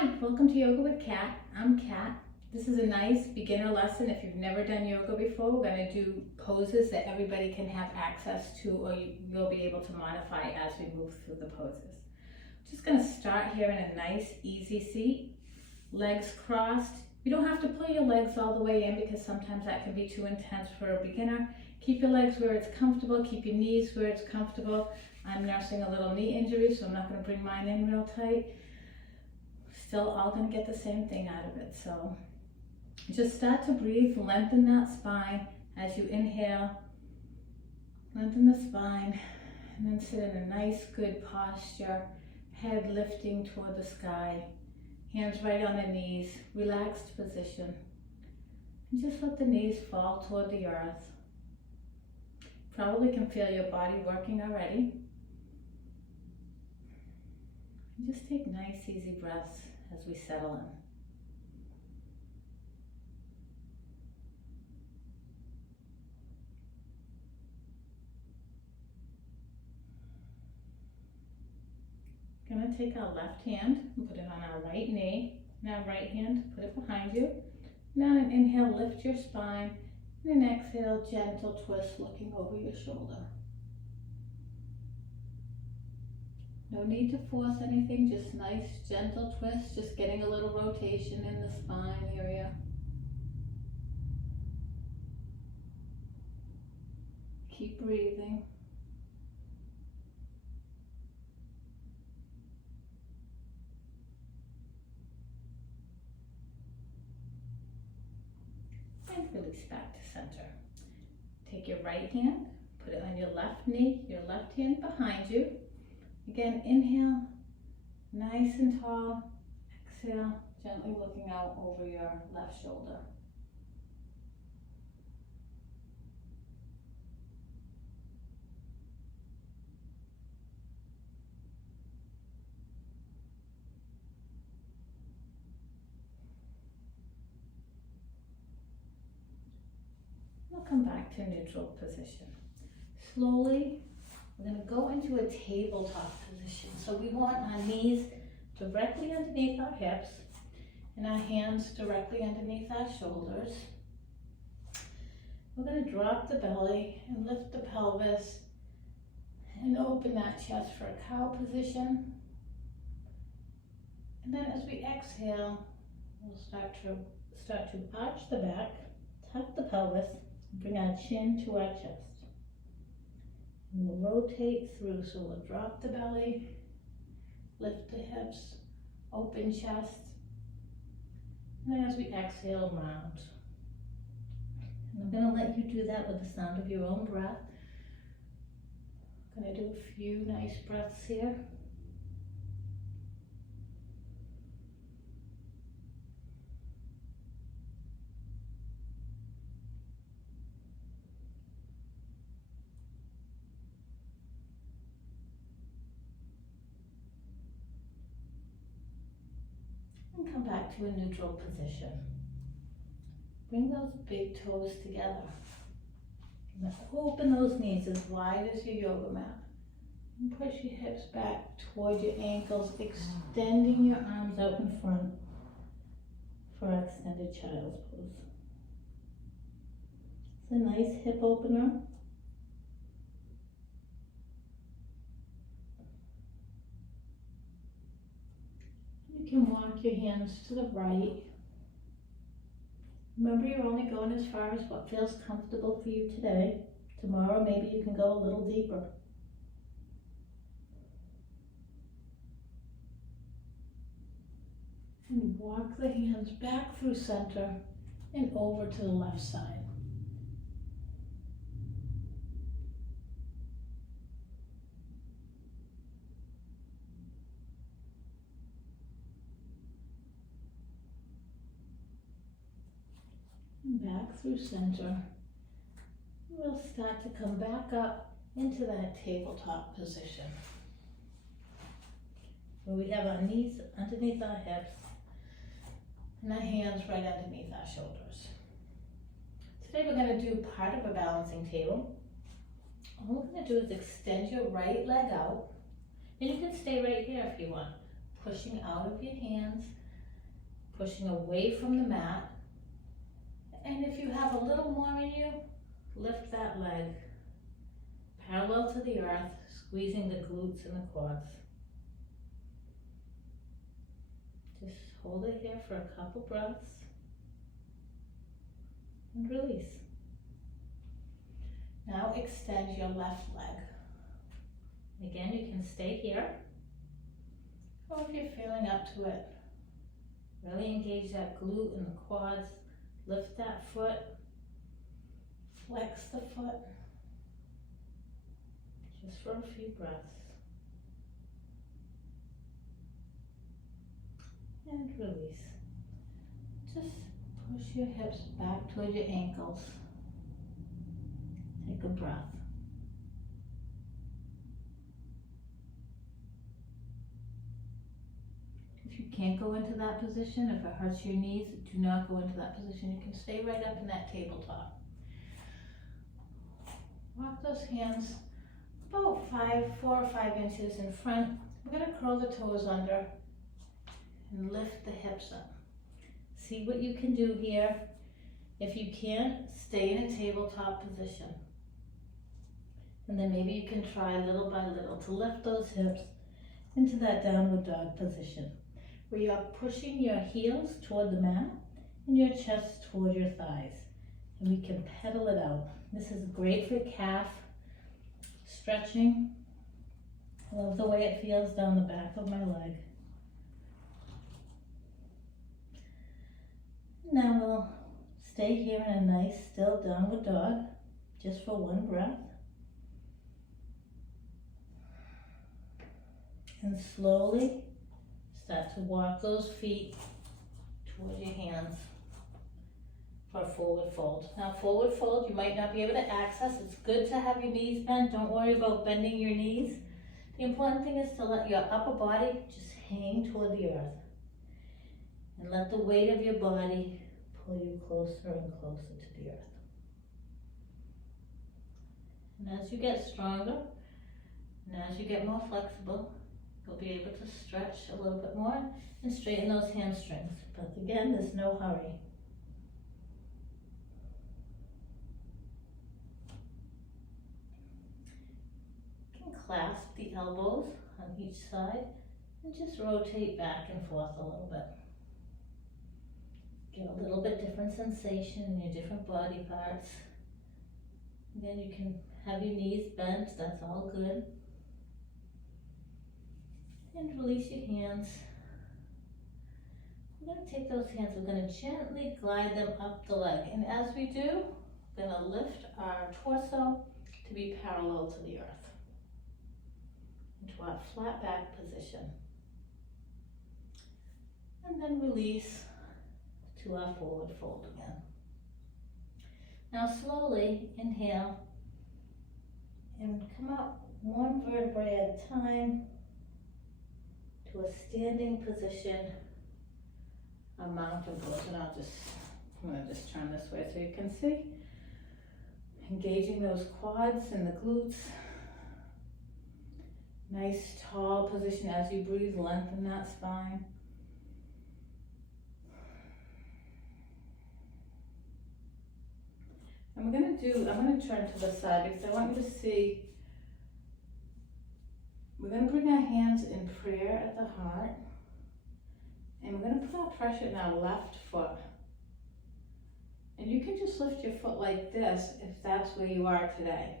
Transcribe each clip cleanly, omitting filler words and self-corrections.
Hi, welcome to Yoga with Kat. I'm Kat. This is a nice beginner lesson. If you've never done yoga before, we're going to do poses that everybody can have access to, or you'll be able to modify as we move through the poses. Just going to start here in a nice easy seat, legs crossed. You don't have to pull your legs all the way in because sometimes that can be too intense for a beginner. Keep your legs where it's comfortable, keep your knees where it's comfortable. I'm nursing a little knee injury, so I'm not going to bring mine in real tight. Still all going to get the same thing out of it. So just start to breathe, lengthen that spine as you inhale, lengthen the spine, and then sit in a nice good posture, head lifting toward the sky, hands right on the knees, relaxed position. And just let the knees fall toward the earth. Probably can feel your body working already. And just take nice easy breaths as we settle in. We're going to take our left hand and put it on our right knee. And our right hand, put it behind you. Now an inhale, lift your spine. And an exhale, gentle twist looking over your shoulder. No need to force anything, just nice gentle twist, just getting a little rotation in the spine area. Keep breathing. And release back to center. Take your right hand, put it on your left knee, your left hand behind you. Again, inhale, nice and tall. Exhale, gently looking out over your left shoulder. We'll come back to neutral position. Slowly, we're going to go into a tabletop position. So we want our knees directly underneath our hips and our hands directly underneath our shoulders. We're going to drop the belly and lift the pelvis and open that chest for a cow position. And then as we exhale, we'll start to arch the back, tuck the pelvis, bring our chin to our chest. And we'll rotate through, so we'll drop the belly, lift the hips, open chest, and then as we exhale, round. And I'm going to let you do that with the sound of your own breath. I'm going to do a few nice breaths here. And come back to a neutral position. Bring those big toes together. And open those knees as wide as your yoga mat. And push your hips back toward your ankles, extending your arms out in front for our extended child's pose. It's a nice hip opener. You can walk your hands to the right. Remember, you're only going as far as what feels comfortable for you today. Tomorrow, maybe you can go a little deeper. And walk the hands back through center and over to the left side. Back through center. We'll start to come back up into that tabletop position, where we have our knees underneath our hips and our hands right underneath our shoulders. Today we're going to do part of a balancing table. All we're going to do is extend your right leg out, and you can stay right here if you want, pushing out of your hands, pushing away from the mat. And if you have a little more in you, lift that leg parallel to the earth, squeezing the glutes and the quads. Just hold it here for a couple breaths and release. Now extend your left leg. Again, you can stay here, or if you're feeling up to it, really engage that glute and the quads. Lift that foot, flex the foot, just for a few breaths. And release. Just push your hips back towards your ankles. Take a breath. If you can't go into that position, if it hurts your knees, do not go into that position. You can stay right up in that tabletop. Walk those hands about 4 or 5 inches in front. We're going to curl the toes under and lift the hips up. See what you can do here. If you can't, stay in a tabletop position. And then maybe you can try little by little to lift those hips into that downward dog position, where you're pushing your heels toward the mat and your chest toward your thighs. And we can pedal it out. This is great for calf stretching. I love the way it feels down the back of my leg. Now we'll stay here in a nice still downward dog, just for one breath. And slowly start to walk those feet towards your hands for a forward fold. Now forward fold, you might not be able to access. It's good to have your knees bent. Don't worry about bending your knees. The important thing is to let your upper body just hang toward the earth. And let the weight of your body pull you closer and closer to the earth. And as you get stronger, and as you get more flexible, you'll be able to stretch a little bit more and straighten those hamstrings. But again, there's no hurry. You can clasp the elbows on each side and just rotate back and forth a little bit. Get a little bit different sensation in your different body parts. And then you can have your knees bent, that's all good. And release your hands. We're going to take those hands, we're going to gently glide them up the leg. And as we do, we're going to lift our torso to be parallel to the earth, into our flat back position. And then release to our forward fold again. Now slowly inhale and come up one vertebrae at a time to a standing position, a mountain pose. And I'm going to just turn this way so you can see. Engaging those quads and the glutes. Nice tall position as you breathe, lengthen that spine. And I'm going to turn to the side because I want you to see. We're going to bring our hands in prayer at the heart, and we're going to put our pressure in our left foot. And you can just lift your foot like this if that's where you are today,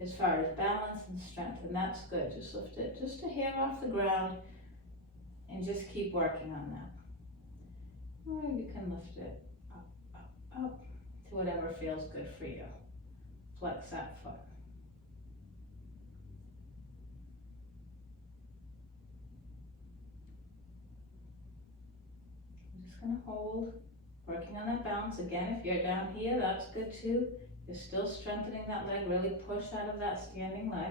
as far as balance and strength, and that's good. Just lift it just a hair off the ground and just keep working on that. Or you can lift it up, up, up to whatever feels good for you. Flex that foot. Going to hold, working on that balance. Again, if you're down here, that's good too. You're still strengthening that leg, really push out of that standing leg.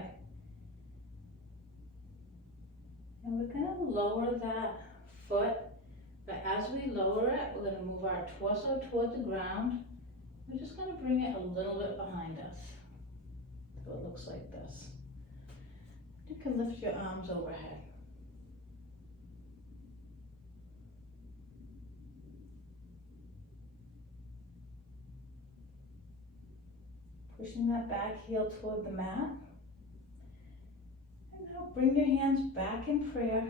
And we're going to lower that foot, but as we lower it, we're going to move our torso toward the ground. We're just going to bring it a little bit behind us, so it looks like this. You can lift your arms overhead. Pushing that back heel toward the mat. And now bring your hands back in prayer.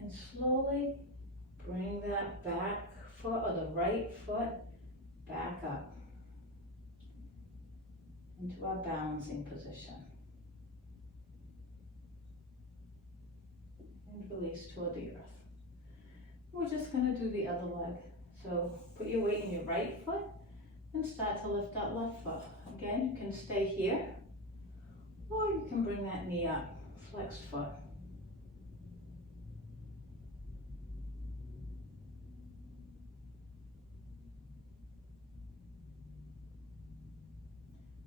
And slowly bring that back foot or the right foot back up into our balancing position. And release toward the earth. We're just going to do the other leg. So put your weight in your right foot and start to lift that left foot. Again, you can stay here, or you can bring that knee up, flexed foot.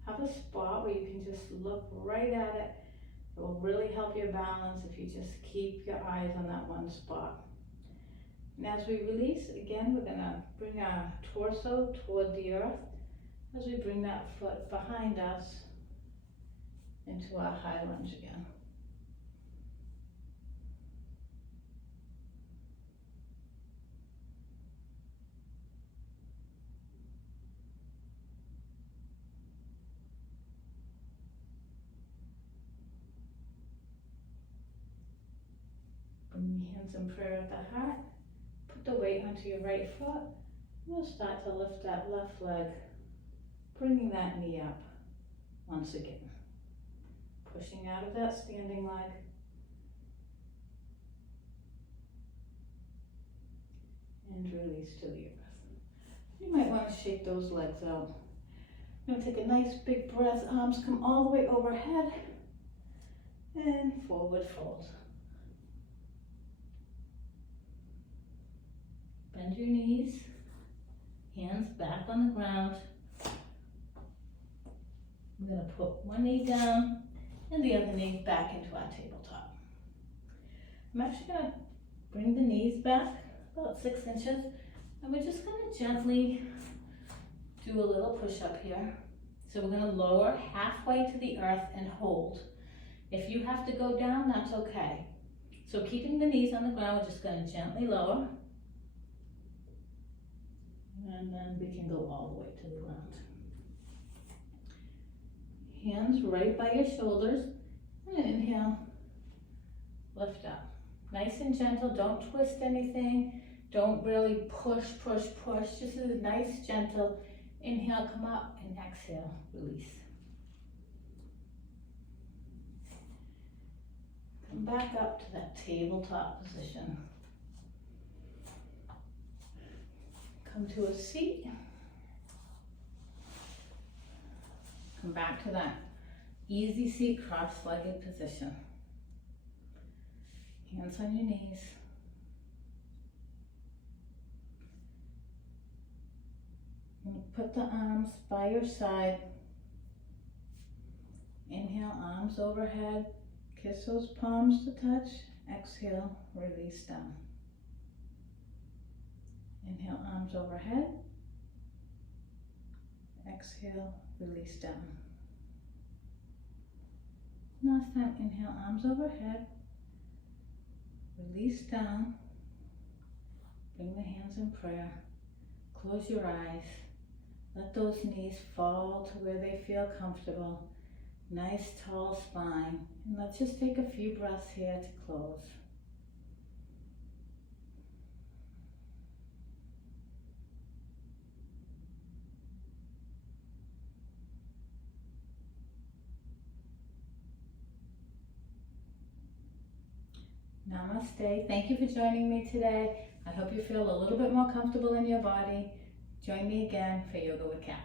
Have a spot where you can just look right at it. It will really help your balance if you just keep your eyes on that one spot. And as we release, again, we're gonna bring our torso toward the earth as we bring that foot behind us into our high lunge again. Bring your hands in prayer at the heart. Put the weight onto your right foot. We'll start to lift that left leg, bringing that knee up once again. Pushing out of that standing leg. And release to the earth. You might want to shake those legs out. I'm going to take a nice big breath. Arms come all the way overhead. And forward fold. Bend your knees, hands back on the ground. I'm going to put one knee down and the other knee back into our tabletop. I'm actually going to bring the knees back about 6 inches, and we're just going to gently do a little push up here. So we're going to lower halfway to the earth and hold. If you have to go down, that's okay. So keeping the knees on the ground, we're just going to gently lower. And then we can go all the way to the ground. Hands right by your shoulders. And inhale, lift up. Nice and gentle, don't twist anything. Don't really push, push, push. Just a nice, gentle inhale, come up, and exhale, release. Come back up to that tabletop position. Come to a seat. Come back to that easy seat, cross-legged position. Hands on your knees. And put the arms by your side. Inhale, arms overhead. Kiss those palms to touch. Exhale, release down. Inhale, arms overhead. Exhale, release down. Last time, inhale, arms overhead. Release down. Bring the hands in prayer. Close your eyes. Let those knees fall to where they feel comfortable. Nice tall spine. And let's just take a few breaths here to close. Namaste. Thank you for joining me today. I hope you feel a little bit more comfortable in your body. Join me again for Yoga with Kat.